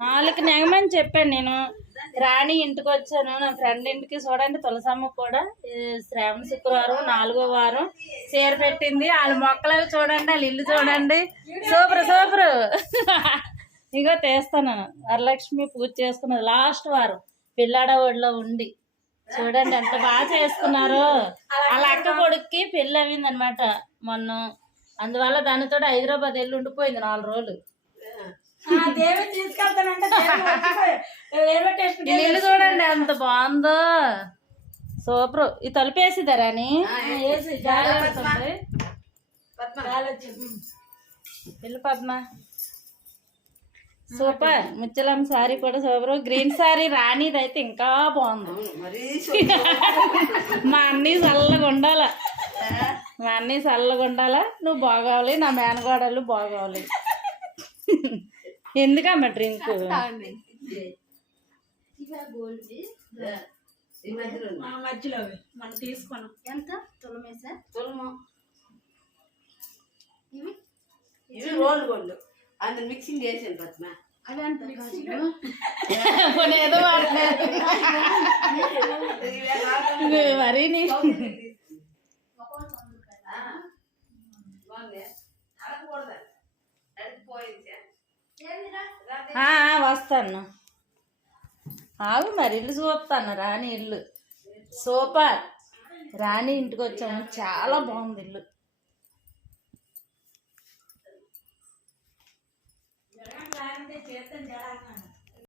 వాళ్ళకి నెగమని చెప్పాను నేను. రాణి ఇంటికి వచ్చాను, నా ఫ్రెండ్ ఇంటికి. చూడండి తులసమ్మ కూడా శ్రావణ శుక్రవారం 4వ వారం చీర పెట్టింది. వాళ్ళ మొక్కలు చూడండి, వాళ్ళ ఇల్లు చూడండి, సూపర్ సూపర్. ఇగో తీస్తాను. వరలక్ష్మి పూజ చేసుకున్నది లాస్ట్ వారం పిల్లాడ ఒడిలో ఉండి. చూడండి ఎంత బాగా చేసుకున్నారు. వాళ్ళ అక్క కొడుక్కి పెళ్ళి అయింది అనమాట మొన్న. అందువల్ల దానితో హైదరాబాద్ వెళ్ళి ఉండిపోయింది 4 రోజులు. ఇల్లు చూడండి ఎంత బాగుందో, సూపర్. ఈ తలుపు వేసిద్దారా అని ఇల్లు పద్మ సూపర్. ముచ్చలమ్మ సారీ కూడా సూపర్. గ్రీన్ సారీ రాణిది అయితే ఇంకా బాగుంది. మా అన్నీ చల్లగా ఉండాల, మా అన్నీ చల్లగా ఉండాలా. నువ్వు బాగోవాలి, నా మేనగోడలు బాగోవాలి. ఎందుకమ్మా డ్రింక్? మధ్యలో మనం తీసుకున్నాం. ఎంత తులమేసా? తులము ఇవి రోల్ గోల్డ్ అందులో మిక్సింగ్ చేసాను పద్మ. అవి అంత ఏదో మరి వస్తాను. ఆగు మరి ఇల్లు చూస్తాను. రాణి ఇల్లు సూపర్. రాణి ఇంటికి వచ్చాము, చాలా బాగుంది ఇల్లు.